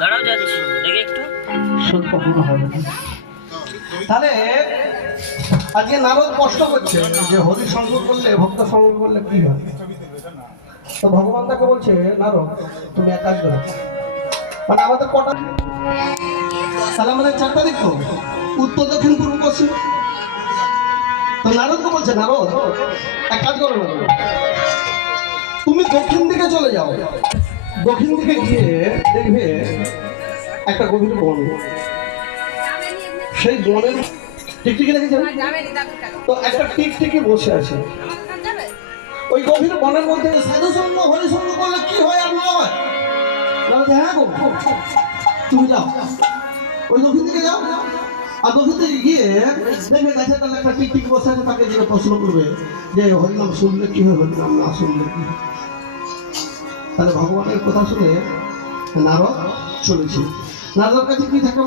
দাঁড়াও যাচ্ছি দেখে একটু। কখনো হবে না। তাহলে আজকে নারদ প্রশ্ন করছে যে হরি সঙ্গ করলে ভক্ত সঙ্গ করলে কি হয়। তো ভগবান তাকে বলছে নারদ তুমি এক কাজ করো, মানে আমাদের কটা, তাহলে আমাদের চারটা দিক তো, উত্তর দক্ষিণ পূর্ব পশ্চিম। তো নারদকে বলছে নারদ এক কাজ করো না, তুমি দক্ষিণ দিকে চলে যাও, দক্ষিণ দিকে গিয়ে দেখবে একটা গভীর বন, সেই বনের টিকটিকি রেখেছে, তো একটা টিকটিকি বসে আছে ওই গভীর বনের মধ্যে। সাধু সঙ্গ হরি সঙ্গ করলে কি হয় আর না হয়? হ্যাঁ গো, তুমি যাও ওই দক্ষিণ দিকে যাও, আর দক্ষিণ দিকে গিয়ে দেখবে গাছের তলায় একটা টিকটিকি বসে আছে, তাকে যে প্রশ্ন করবে যে হরিনাম শুনলে কি হয়, হরিনাম না শুনলে কি হয়। তাহলে ভগবানের কথা শুনে নারদ চলেছে। নারদের কাছে কি থাকে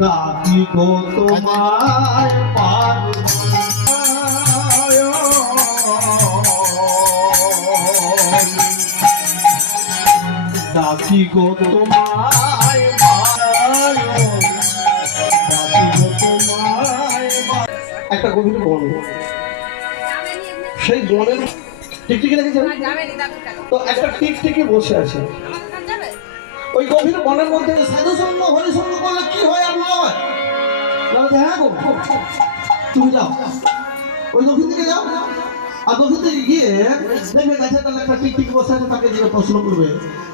ডাকি গো তোমায় ডাকি গো তোমায়, একটা গভীর বন, সেই বনের টিকটিকি রেখেছে, তো একটা টিকটিকি বসে আছে ওই গভীর বনের মধ্যে। সাধু সঙ্গ হরি সঙ্গ করলে কি হয় আর না হয়? হ্যাঁ গো, তুমি যাও ওই দক্ষিণ দিকে যাও, আর দক্ষিণ দিকে গিয়ে দেখবে গাছের তলায় একটা টিকটিকি বসে আছে, তাকে যে প্রশ্ন করবে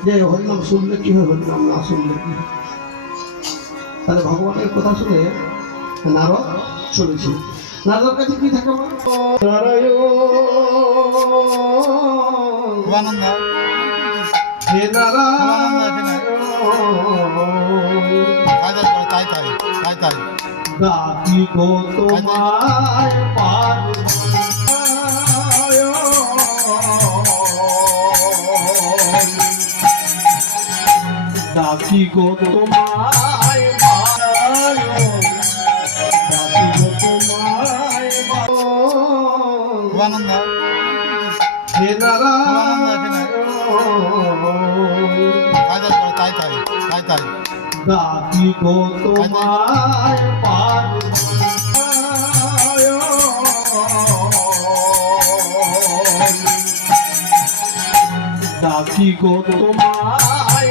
যে হরিনাম শুনলে কি হয়, হরিনাম না শুনলে কি হয়। তাহলে ভগবানের কথা শুনে নারদ চলেছে। নারদের কাছে কি থাকে ডাকি গো তোমায় ডাকি গো তোমায়, ডাকি গো তোমায় হে নারায়ণ, ডাকি গো তোমায় ডাকি গো তোমায়,